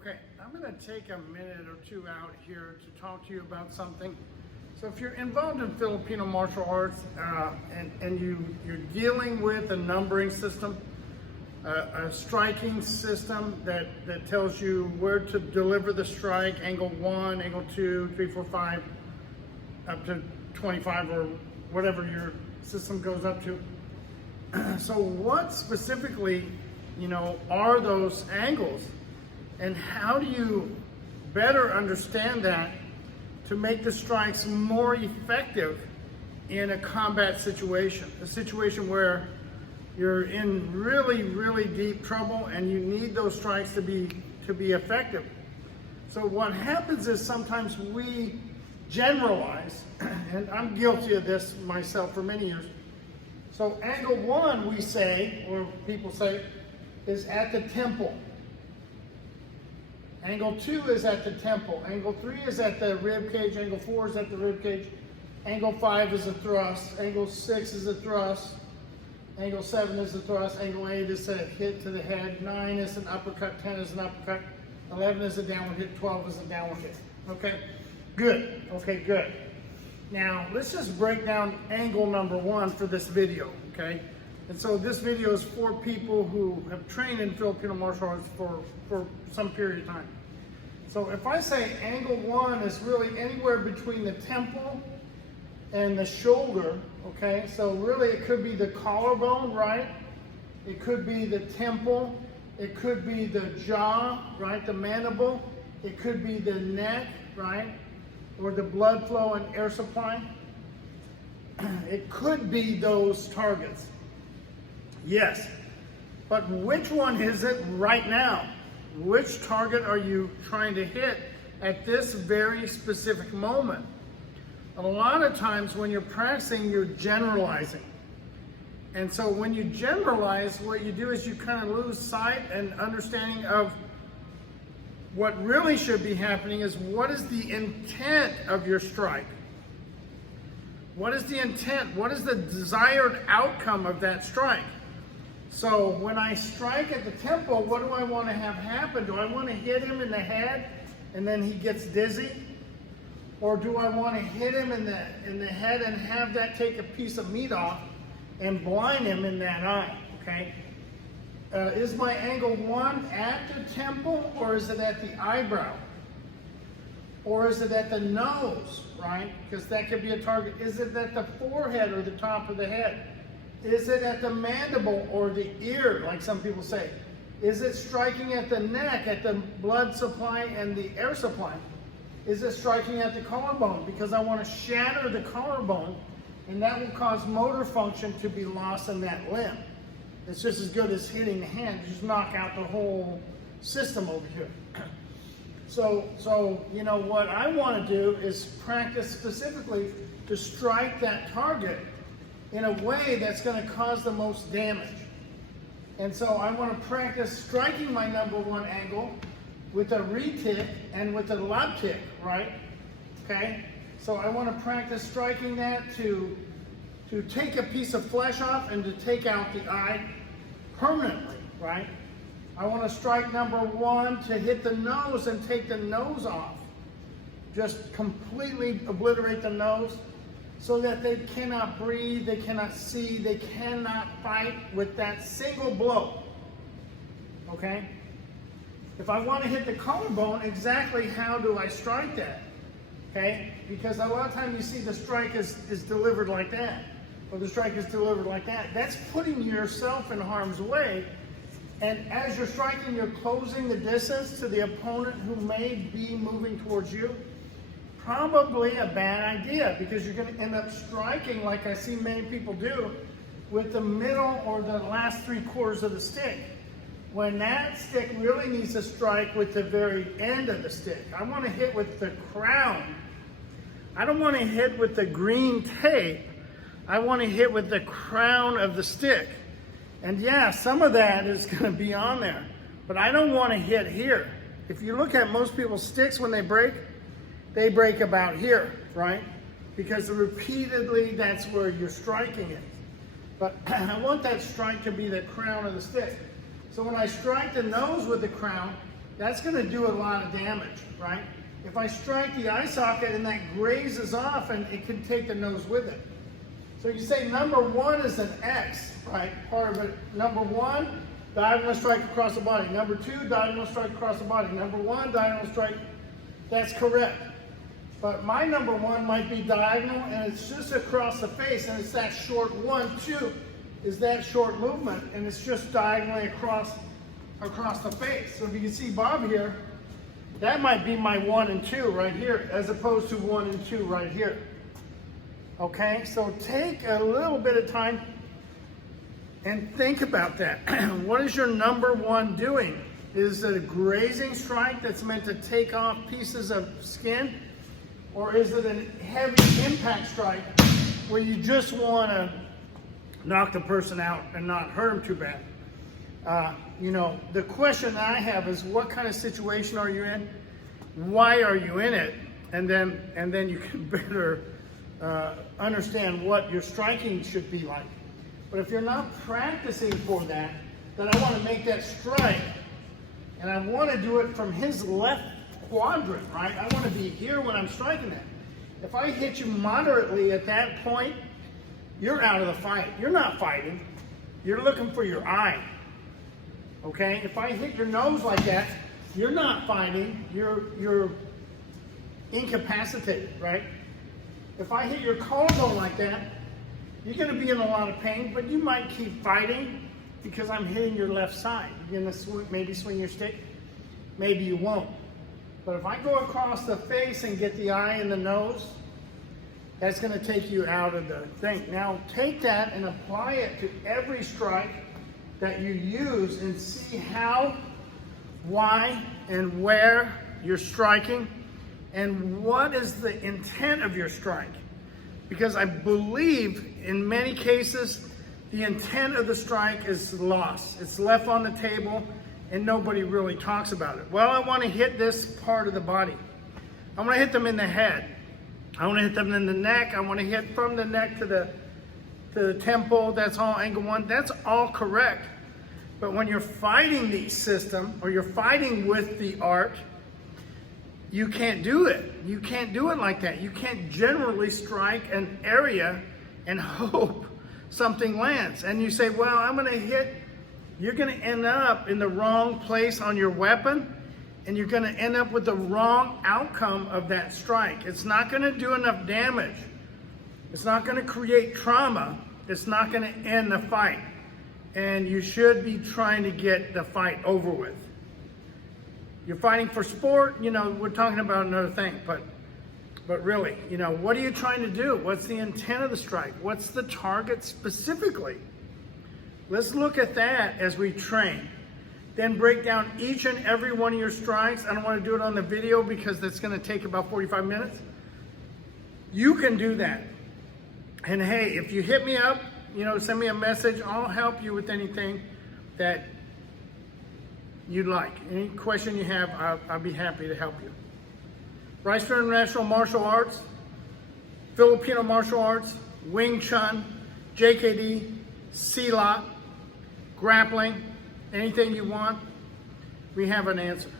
Okay, I'm going to take a minute or two out here to talk to you about something. So if you're involved in Filipino martial arts and you're dealing with a numbering system, a striking system that tells you where to deliver the strike, angle 1, angle 2, 3, 4, 5, up to 25 or whatever your system goes up to. So what specifically, are those angles? And how do you better understand that to make the strikes more effective in a combat situation? A situation where you're in really, really deep trouble and you need those strikes to be effective. So what happens is sometimes we generalize, and I'm guilty of this myself for many years. So angle 1, we say, or people say, is at the temple. Angle 2 is at the temple. Angle 3 is at the rib cage. Angle 4 is at the rib cage. Angle 5 is a thrust. Angle 6 is a thrust. Angle 7 is a thrust. Angle 8 is a hit to the head. 9 is an uppercut. 10 is an uppercut. 11 is a downward hit. 12 is a downward hit. Okay? Good. Okay, good. Now, let's just break down angle number 1 for this video, okay? And so this video is for people who have trained in Filipino martial arts for some period of time. So if I say angle 1 is really anywhere between the temple and the shoulder, okay? So really it could be the collarbone, right? It could be the temple. It could be the jaw, right? The mandible. It could be the neck, right? Or the blood flow and air supply. It could be those targets. Yes, but which one is it right now? Which target are you trying to hit at this very specific moment? A lot of times when you're practicing, you're generalizing. And so when you generalize, what you do is you kind of lose sight and understanding of what really should be happening is what is the intent of your strike? What is the intent? What is the desired outcome of that strike? So when I strike at the temple, what do I want to have happen? Do I want to hit him in the head and then he gets dizzy? Or do I want to hit him in the head and have that take a piece of meat off and blind him in that eye? Okay? Is my angle 1 at the temple or is it at the eyebrow? Or is it at the nose, right? Because that could be a target. Is it at the forehead or the top of the head? Is it at the mandible or the ear, like some people say? Is it striking at the neck, at the blood supply and the air supply? Is it striking at the collarbone? Because I want to shatter the collarbone, and that will cause motor function to be lost in that limb. It's just as good as hitting the hand. You just knock out the whole system over here. So what I want to do is practice specifically to strike that target in a way that's going to cause the most damage. And so I want to practice striking my number 1 angle with a re-tick and with a lob tick, right? Okay? So I want to practice striking that to take a piece of flesh off and to take out the eye permanently, right? I want to strike number 1 to hit the nose and take the nose off. Just completely obliterate the nose so that they cannot breathe, they cannot see, they cannot fight with that single blow. Okay? If I want to hit the collarbone, exactly how do I strike that? Okay? Because a lot of times you see the strike is delivered like that, or the strike is delivered like that. That's putting yourself in harm's way. And as you're striking, you're closing the distance to the opponent who may be moving towards you. Probably a bad idea because you're going to end up striking, like I see many people do, with the middle or the last 3/4 of the stick. When that stick really needs to strike with the very end of the stick. I want to hit with the crown. I don't want to hit with the green tape. I want to hit with the crown of the stick. And yeah, some of that is going to be on there, but I don't want to hit here. If you look at most people's sticks when they break about here, right? Because repeatedly that's where you're striking it. But I want that strike to be the crown of the stick. So when I strike the nose with the crown, that's going to do a lot of damage, right? If I strike the eye socket and that grazes off, and it can take the nose with it. So you say number 1 is an X, right? Part of it. Number 1, diagonal strike across the body. Number 2, diagonal strike across the body. Number 1, diagonal strike. That's correct. But my number 1 might be diagonal, and it's just across the face, and it's that short 1, 2 is that short movement, and it's just diagonally across the face. So if you can see Bob here, that might be my 1 and 2 right here, as opposed to 1 and 2 right here. Okay, so take a little bit of time and think about that. What is your number 1 doing? Is it a grazing strike that's meant to take off pieces of skin? Or is it a heavy impact strike where you just want to knock the person out and not hurt them too bad? You know, the question I have is, what kind of situation are you in? Why are you in it? And then you can better understand what your striking should be like. But if you're not practicing for that, then I want to make that strike, and I want to do it from his left quadrant, right? I want to be here when I'm striking that. If I hit you moderately at that point, you're out of the fight. You're not fighting. You're looking for your eye. Okay? If I hit your nose like that, you're not fighting. You're incapacitated, right? If I hit your collarbone like that, you're going to be in a lot of pain, but you might keep fighting because I'm hitting your left side. You're going to maybe swing your stick. Maybe you won't. But if I go across the face and get the eye and the nose, that's going to take you out of the thing. Now take that and apply it to every strike that you use and see how, why, and where you're striking, and what is the intent of your strike. Because I believe in many cases, the intent of the strike is lost. It's left on the table and nobody really talks about it. Well, I want to hit this part of the body. I want to hit them in the head. I want to hit them in the neck. I want to hit from the neck to the temple. That's all angle 1. That's all correct. But when you're fighting the system, or you're fighting with the art, you can't do it. You can't do it like that. You can't generally strike an area and hope something lands. And you say, well, I'm going to hit. You're going to end up in the wrong place on your weapon, and you're going to end up with the wrong outcome of that strike. It's not going to do enough damage. It's not going to create trauma. It's not going to end the fight. And you should be trying to get the fight over with. You're fighting for sport, you know, we're talking about another thing, but really, you know, what are you trying to do? What's the intent of the strike? What's the target specifically? Let's look at that as we train. Then break down each and every one of your strikes. I don't want to do it on the video because that's going to take about 45 minutes. You can do that. And hey, if you hit me up, you know, send me a message. I'll help you with anything that you'd like. Any question you have, I'll be happy to help you. Rister International Martial Arts, Filipino Martial Arts, Wing Chun, JKD, Silat, grappling, anything you want, we have an answer.